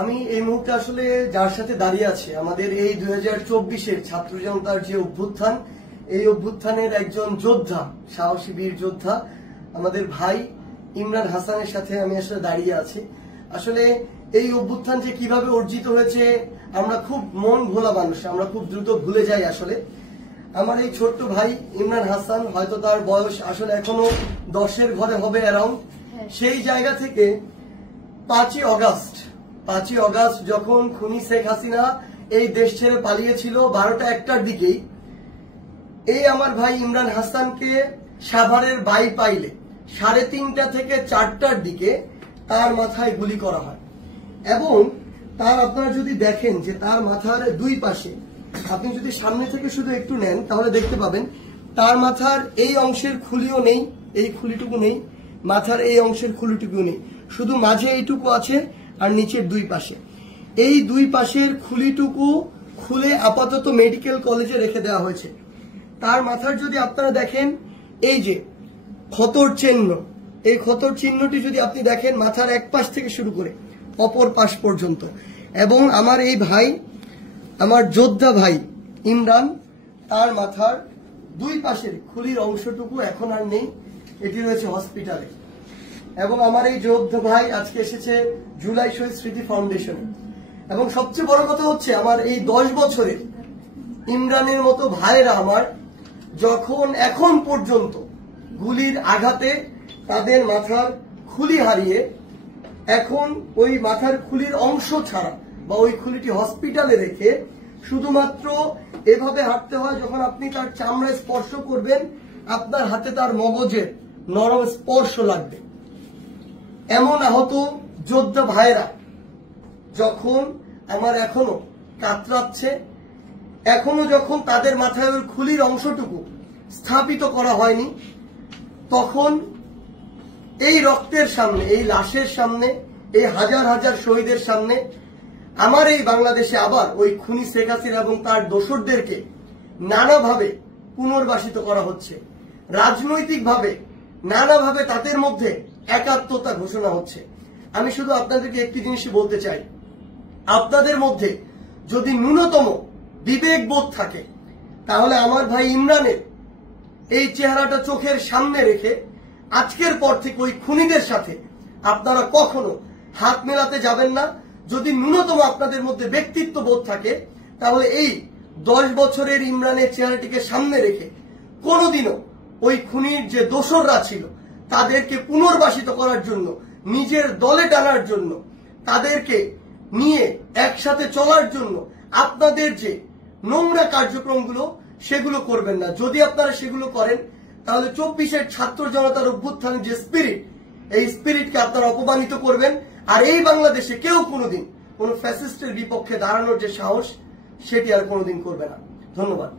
আমি এই মুহূর্তে আসলে যার সাথে দাঁড়িয়ে আছি আমাদের এই 2024-এর ছাত্র জনতার যে অভ্যুত্থান, এই অভ্যুত্থানের একজন যোদ্ধা, সাহসী বীর যোদ্ধা আমাদের ভাই ইমরান হাসানের সাথে আমি আসলে দাঁড়িয়ে আছি। আসলে এই অভ্যুত্থান যে কিভাবে অর্জিত হয়েছে আমরা খুব মন ভোলা মানুষ, আমরা খুব দ্রুত ভুলে যাই। আসলে আমার এই ছোট্ট ভাই ইমরান হাসান, হয়তো তার বয়স আসলে এখনো 10-এর ঘরে হবে অ্যারাউন্ড, সেই জায়গা থেকে 5ই অগাস্ট যখন খুনি শেখ হাসিনা এই দেশ ছেড়ে পালিয়েছিল 12টা 1টার দিকেই, এই আমার ভাই ইমরান হাসানকে সাভারের বাইপাইলে 3:30টা থেকে 4টার দিকে তার মাথায় গুলি করা হয়। এবং তার আপনারা যদি দেখেন যে তার মাথার দুই পাশে, আপনি যদি সামনে থেকে শুধু একটু নেন তাহলে দেখতে পাবেন তার মাথার এই অংশের খুলিও নেই, এই খুলিটুকু নেই, মাথার এই অংশের খুলিটুকু নেই, শুধু মাঝে এইটুকু আছে আর নিচের দুই পাশে। এই দুই পাশের খুলিটুকু খুলে আপাতত মেডিকেল কলেজে রেখে দেওয়া হয়েছে। তার মাথার যদি আপনারা দেখেন এই যে ক্ষতর চিহ্ন, এই ক্ষতর চিহ্নটি যদি আপনি দেখেন মাথার এক পাশ থেকে শুরু করে অপর পাশ পর্যন্ত। এবং আমার এই ভাই, আমার যোদ্ধা ভাই ইমরান, তার মাথার দুই পাশের খুলির অংশটুকু এখন আর নেই, এটি রয়েছে হসপিটালে। এবং আমার এই যোদ্ধা ভাই আজকে এসেছে জুলাই শহীদ স্মৃতি ফাউন্ডেশনে। এবং সবচেয়ে বড় কথা হচ্ছে আমার এই 10 বছরের ইমরানের মতো ভাইরা আমার যখন এখন পর্যন্ত গুলির আঘাতে তাদের মাথার খুলি হারিয়ে এখন ওই মাথার খুলির অংশ ছাড়া বা ওই খুলিটি হসপিটালে রেখে শুধুমাত্র এভাবে হাঁটতে হয়, যখন আপনি তার চামড়ায় স্পর্শ করবেন আপনার হাতে তার মগজের নরম স্পর্শ লাগবে। এমন আহত যোদ্ধা ভাইরা যখন আমার এখনো কাতরাচ্ছে, এখনো যখন তাদের মাথায় ওই খুলির অংশটুকু স্থাপিত করা হয়নি, তখন এই রক্তের সামনে, এই লাশের সামনে, এই হাজার হাজার শহীদের সামনে আমার এই বাংলাদেশে আবার ওই খুনি শেখ হাসিনা এবং তার দোসরদেরকে নানাভাবে পুনর্বাসিত করা হচ্ছে। রাজনৈতিকভাবে নানাভাবে তাদের মধ্যে একাত্মতা ঘোষণা হচ্ছে। আমি শুধু আপনাদেরকে একটি জিনিসই বলতে চাই, আপনাদের মধ্যে যদি ন্যূনতম বিবেকবোধ থাকে তাহলে আমার ভাই ইমরানের এই চেহারাটা চোখের সামনে রেখে আজকের পর থেকে ওই খুনিদের সাথে আপনারা কখনো হাত মেলাতে যাবেন না। যদি ন্যূনতম আপনাদের মধ্যে ব্যক্তিত্ব বোধ থাকে তাহলে এই 10 বছরের ইমরানের চেহারাটিকে সামনে রেখে কোনোদিনও ওই খুনির যে দোসররা ছিল তাদেরকে পুনর্বাসিত করার জন্য, নিজের দলে টানার জন্য, তাদেরকে নিয়ে একসাথে চলার জন্য আপনাদের যে নোংরা কার্যক্রমগুলো সেগুলো করবেন না। যদি আপনারা সেগুলো করেন তাহলে 24-এর ছাত্র জনতার অভ্যুত্থানের যে স্পিরিট, এই স্পিরিটকে আপনারা অপমানিত করবেন। আর এই বাংলাদেশে কেউ কোনোদিন কোন ফ্যাসিস্টের বিপক্ষে দাঁড়ানোর যে সাহস সেটি আর কোনোদিন করবে না। ধন্যবাদ।